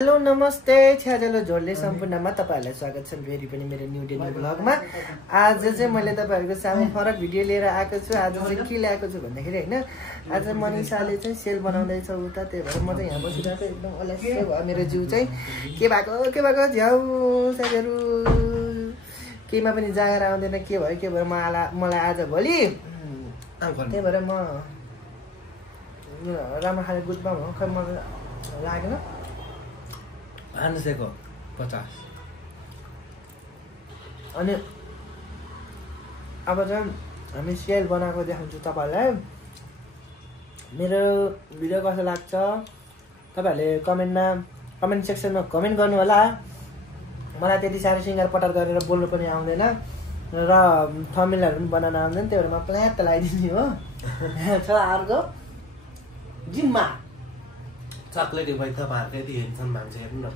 Hello नमस्ते छ्याजलो झोलले सम्पूर्णमा तपाईहरुलाई स्वागत छ फेरि पनि मेरो न्यू डे न्यू ब्लगमा। आज चाहिँ मैले तपाईहरुको सामु फरक भिडियो लिएर आएको छु। आज चाहिँ के ल्याएको छु भन्दाखेरि हैन, आज मनिषाले चाहिँ सेल बनाउँदै छ उता, त्यही भएर म चाहिँ यहाँ बसिरहेको एकदम अलस्सै भयो। मेरो जिउ चाहिँ के भएको झ्याउ साथीहरु, केमा पनि जागर आउँदैन, के भयो मलाई आज भोलि, त्यही भएर म राम्रो खाले गुडमा हो। खै मलाई लागेन 50 अनि अब चाहिँ हामी सेल बनाएको देखाउँछु तपाईहरुलाई। मेरो भिडियो कस्तो लाग्छ तपाईहरुले कमेन्ट सेक्सनमा कमेन्ट गर्नु होला। मलाई त्यति साह्रो सिंगार पटार गरेर बोल्नु पनि आउँदैन र थम्बनेलहरु पनि बनाउन आउँदैन, त्यही भएर म प्ल्याट लगाइदिन्छु हो। छ अर्को जिम्मा चकलेट भइ तपाईहरुले यति हेन्सम मान्छे हेर्नु न,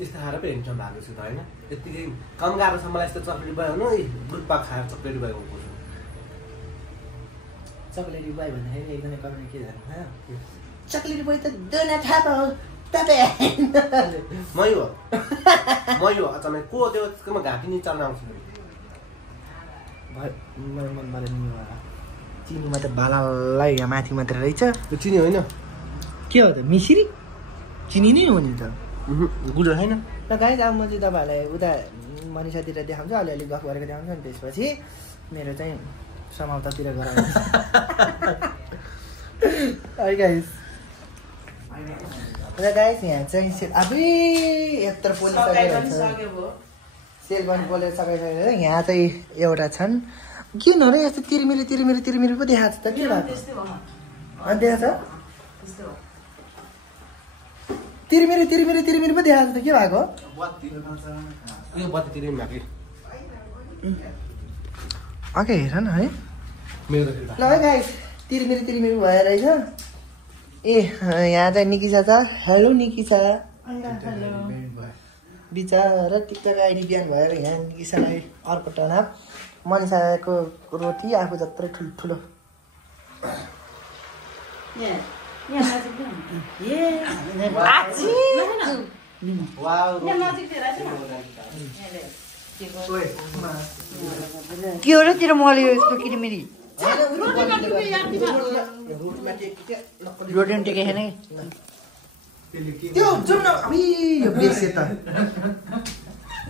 यस्तो खाएर पो हेन्सम भएको छु त हैन। यतिकै कम गाह्रो छ मलाई यस्तो चकलेट भइ हुनु, दुधपाक खाएर चकलेट भइ हुनु पर्छ। चकलेट भइ भन्दाखेरि एकदमै कमेन्ट के जानु हो, चकलेट भइ त दोना थापा हो तपाईँ मै हो अचानक को त्यो त्यसकोमा घाँटी नि चल्न आउँछ मनबाट नि चिनीमा त बालालाई यहाँ माथि मात्र रहेछ। त्यो चिनी होइन के हो त, मिश्री चिनी नै हो नि त, गुड छैन। ल गाइस अब म चाहिँ तपाईहरुलाई उता मनिषातिर देखाउँछु, अलिअलि गफ गरेको देखाउँछु, अनि त्यसपछि मेरो चाहिँ समाप्ततिर गराउँछु है गाइस। र गाइस यहाँ चाहिँ सेल अबे यत्रो पोलिसकेको छ, सेल पनि पोलेर सकिसकेको छ। यहाँ चाहिँ एउटा छन् किन रे यस्तो तिरमिरी पो देखाएको छ त, के भएको अनि देखाएको छ तिरमिरी पो देखाएको छ त, के भएको यो बत्ती तिरिमी माथि ओके हेर न है। मेरो ल है गाइस तिरमिरी भएर रहेछ। ए यहाँ चाहिँ निकिसा छ, हेलो निकिसा। बिचारा टिकटक आइडी बिहान भएर यहाँ निकिसालाई अर्को टना मनिषाको रोटी आफू जत्रै ठुलो के हो र तेरो मले यस्तो किरिमिरी रोटी टिके छैन त्यो जुम न अबि यो बेसे त,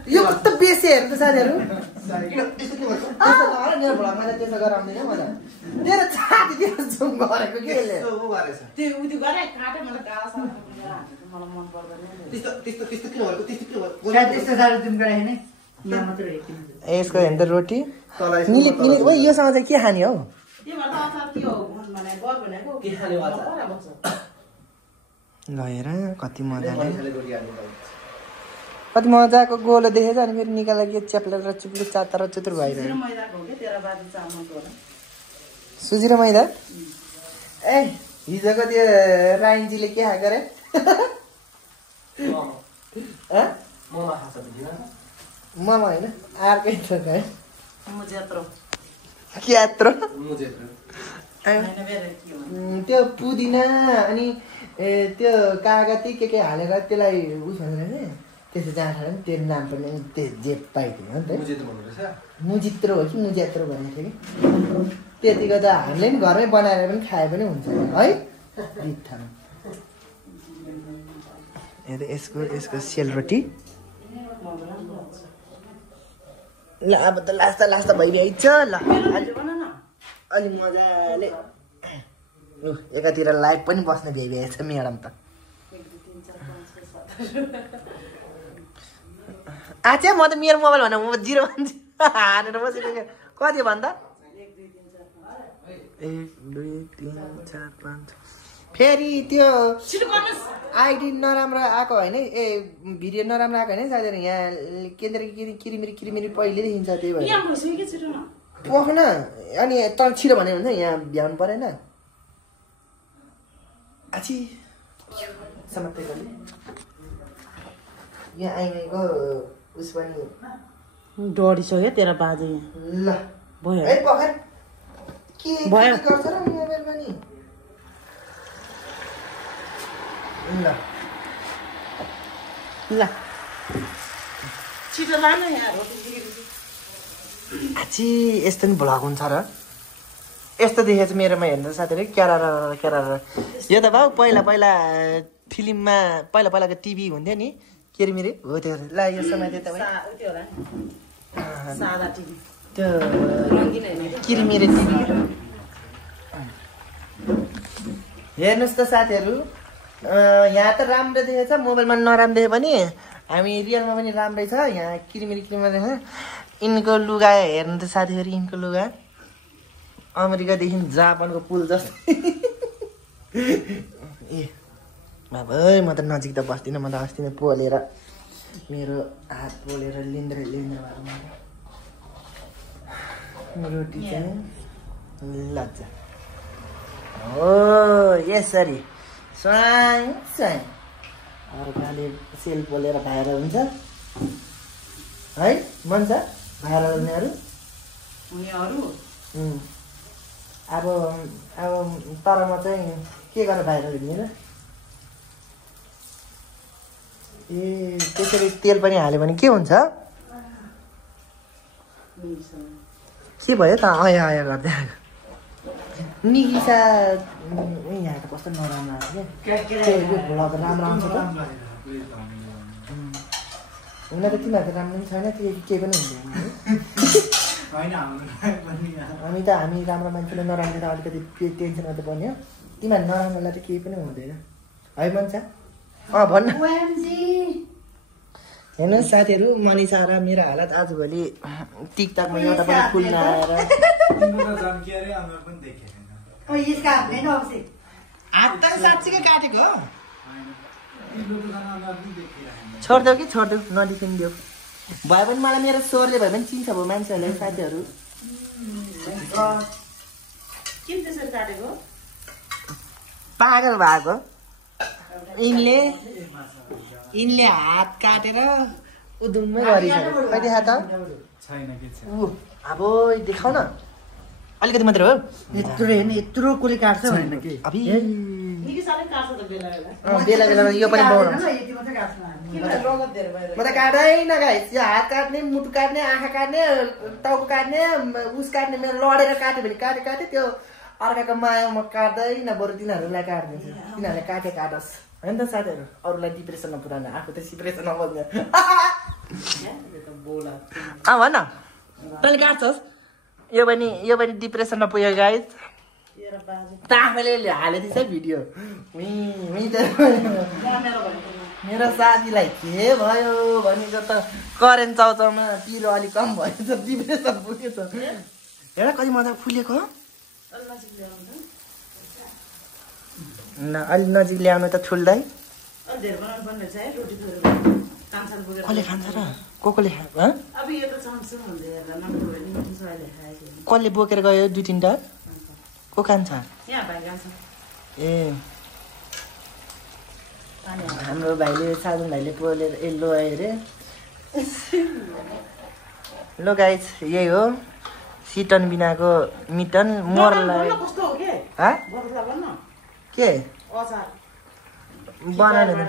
यो कस्तो बेसे हेर्नु त साथीहरु। त्यस्तो नगर मेरो भ्लगमा त त्यसो गराउँदैन मलाई, मेरो छाती त्यो जुम गरेको के ले त्यो उति गरे काटे मलाई गाला साला मलाई मन पर्दैन त्यस्तो किन भएको सायद त्यस्तो साह्रो जुम गरे हैन यहाँ मात्र हेर्किन। यसको हेर्दा रोटी मिली ओ योसँग चाहिँ के खाने हो, त्यो भन्दा अचार के हो भने गर भनेको के खाने अचार ल हेर कति मजाको गोलो देखेछ। अनि फेरि निकाला के च्याप्लेर र चुप्लु चातर चुतुर भइरहेको मैदाको हो के तेरा बाबु चामलको हो सुजी र मैदा। ए हिजोको त्यो राइनजीले के खाएको रे ममा होइन अर्कै थोक है क्यात्रो त्यो पुदिना अनि त्यो कागती के हालेर त्यसलाई उस भनेर नि त्यसो जाँदा त्यो नाम पनि त्यो जे पाइदियो नि त, मुजित्रो हो कि मुज्यात्रो भनेको थियो कि त्यतिको त हामीले नि घरमै बनाएर पनि खाए पनि हुन्छ है बित्थामा। यसको सेलरोटी ल अब त लास्ता भइरहेछ। ल अलि मजाले एकातिर लाइट पनि बस्ने भइरहेछ म्याडम त। आच्छा म त मेरो मोबाइल भन्दा म 0 भन्छ हानेर बसेको कति भन्दा 1 2 3 4 5 फेरि त्यो आइडी नराम्रो आएको होइन, ए भिडियो नराम्रो आएको होइन साथीहरु। यहाँ केन्द्र किरिमिरी पहिलेदेखि छ, त्यही भएर पख्न अनि तर छिटो भने हुन्छ यहाँ भ्याउनु परेन। आछि समाप्त गर्ने यहाँ आइमाईको उस पनि डढिसक्यो तेरा बाजे ल भयो है पखर के गर्छ र मोबाइल पनि ल ल छिटो लान यहाँ रोटी आछि यस्तो नि भ्लग हुन्छ र यस्तो देखेको छ मेरोमा हेर्नु साथीहरू क्यारा यो त भाउ पहिला फिल्ममा पहिलाको टिभी हुन्थ्यो नि किरमिरे हो त्यो ल यो समाते तपाईँ त्यो होला सादा टिभी त्यो रङ्गिन हैन किरमिरे टिभी हेर्नुहोस् त साथीहरू यहाँ त राम्रो देखेछ मोबाइलमा नराम्रो देखे पनि हामी रियलमा पनि राम्रै छ यहाँ किरमिरे देख्छ यिनको लुगा हेर्नु त साथीहरू यिनको लुगा अमेरिकादेखि जापानको पुल जस्तै ए बाबा म त नजिक त बस्दिनँ म त अस्ति नै पोलेर मेरो हात पोलेर लिन्द्र रोटी चाहिँ लज्जा हो यसरी स्वाङ स्वाङ अर्काले सेल पोलेर भाइरल हुन्छ है मन छ भाइरल हुनेहरू अब तर म चाहिँ के गरेर भाइरल हुने र ए त्यसरी तेल पनि हाल्यो भने के हुन्छ के भयो त आया गर्दै निकिसा यहाँ त कस्तो नराम्रो आएको भ्लग राम्रो आउँछ त हुन त तिमीहरूको राम्रो पनि छैन केही पनि हुँदैन हामी राम्रो मान्छेले नराम्रो त अलिकति टेन्सन गर्नु पर्ने हो तिमीहरू नराम्रोलाई त केही पनि हुँदैन है मन छ भन्नु हेर्नुहोस् साथीहरू मनिषा र मेरो हालत आजभोलि टिकटकमा एउटा पनि फुल नआएर हात त साँच्चीकै काटेको हो छोडिदेऊ कि छोडिदेऊ नदेखिदेऊ भयो भने मलाई मेरो स्वरले भयो भने चिन्छ भयो मान्छेहरूले साथीहरू पागल भएको यिनले हात काटेर उदुममै गरिसक्यो खै देखा त अब देखाउ न अलिकति मात्र हो यत्रो हेर्नु यत्रो कसले काट्छ बेला बेलामा यो पनि बनाउँछ म त काट्दैन गाइस यो हात काट्ने मुटु काट्ने आँखा काट्ने टाउको काट्ने उस काट्ने मेरो लडेर काट्यो भने काटे त्यो अर्काको माया म काट्दैन बरु तिनीहरूलाई काट्दिन्छु तिनीहरूले काटोस् होइन त साथीहरू अरूलाई डिप्रेसनमा पुऱ्याउनु आफू त डिप्रेसनमा बस्ने भन तैँले काट्छस् यो पनि डिप्रेसनमा पुग्यो गाइस त आफैले हालेको थिएछ भिडियो मेरो साथीलाई के भयो भनेको त करेन्ट चाउचाउमा पिरो अलिक कम भएछ डिप्रेसन पुगेछ हेर कति मजा फुलेको अलि नजिक ल्याउनु त ठुल्दै कसले खान्छ र कसले कसले बोकेर गयो 2-3टा को खान्छ ए हाम्रो भाइले साधन भाइले पोलेर लो अरे लो गाइस यही हो सिटन बिनाको मिटन मरलाई के बनाएन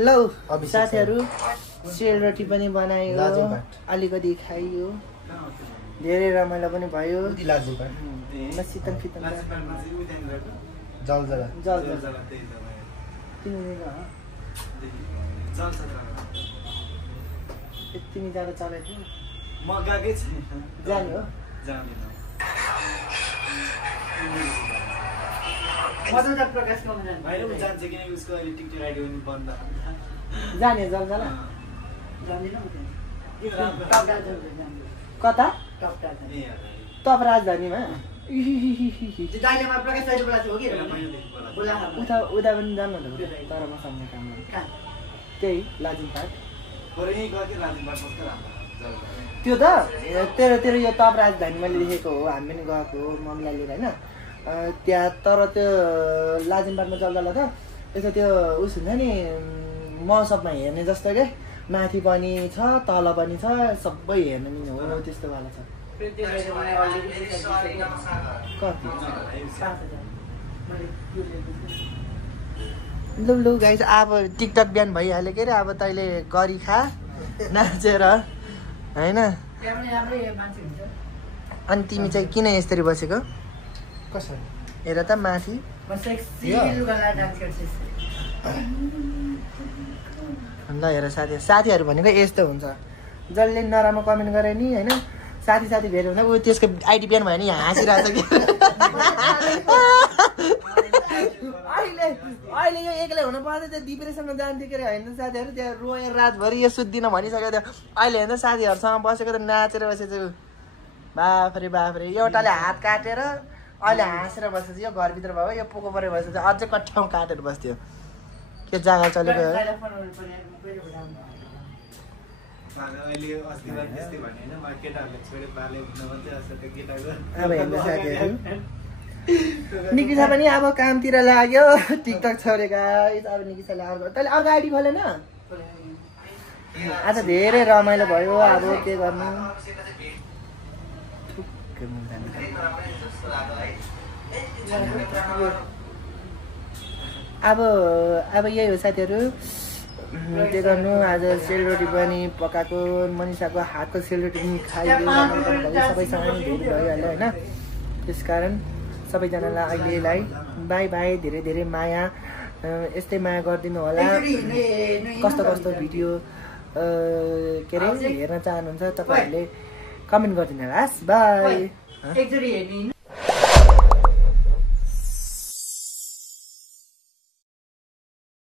लौ साथीहरू सेलरोटी पनि बनायो अलिकति खाइयो धेरै रमाइलो पनि भयो शीतल फितल यति ज्यादा चलाएको थियो म गएकै छैन जाने हो प्रकाश जान्छ किन उसको अहिले टिकटक आइडी पनि बन्द जाने जलजला कता तप राजधानीमा उता पनि जानु तर म सम्झने काम त्यही लाजिमपाट त्यो त तेरो यो तप राजधानी मैले देखेको हो हामी पनि गएको हो मम्मीलाई लिएर होइन त्यहाँ तर त्यो लाजिमपाटमा जलजला त यसो त्यो उस हुन्छ नि मौसममा हेर्ने जस्तो क्या माथि पनि छ तल पनि छ सबै हेर्न मिल्ने हो त्यस्तो वाला छ कति लु लु गाइस अब टिकटक बिहान भइहाल्यो के अरे अब तैँले गरी खा नाचेर होइन अनि तिमी चाहिँ किन यसरी बसेको कसरी हेर त माथि ल हेर साथीहरू भनेको यस्तो हुन्छ जसले नराम्रो कमेन्ट गरे नि होइन साथी भेट्यो भने ऊ त्यसको आइडी बिहान भयो नि हाँसिरहेको छ कि अहिले यो एक्लै हुनु पर्दा त्यो डिप्रेसनमा जान्थ्यो के अरे होइन साथीहरू त्यहाँ रोएर रातभरि यो सुत्दिनँ भनिसकेको थियो अहिले होइन साथीहरूसँग बसेको त नाचेर बसेको बाफ्रे एउटाले हात काटेर अहिले हाँसेर बसेको यो घरभित्र भयो यो पोको परेर बसेको अझै कट्ठाउँ काटेर बस्थ्यो के जग्गा चलेको अहिले अस्तिबार त्यस्तै भने होइन केटाहरूले छोडेर बाले हुन भन्थ्यो अस्ति त्यो केटाको अब हेर्नु साथीहरू निकिसा पनि अब कामतिर लाग्यो टिकटक छोडेका अब निकिसाले तैँले अर्को आइडी खोलेन आज धेरै रमाइलो भयो अब के गर्नु अब यही हो साथीहरू के गर्नु आज सेलरोटी पनि पकाएको मनिषाको हातको सेलरोटी पनि खाइदियो सबैसँग भेट भइहाल्यो होइन त्यसकारण सबैजनालाई अहिलेलाई बाई बाई धेरै माया यस्तै माया गरिदिनु होला कस्तो भिडियो के अरे हेर्न चाहनुहुन्छ तपाईँहरूले कमेन्ट गरिदिनु होला बाई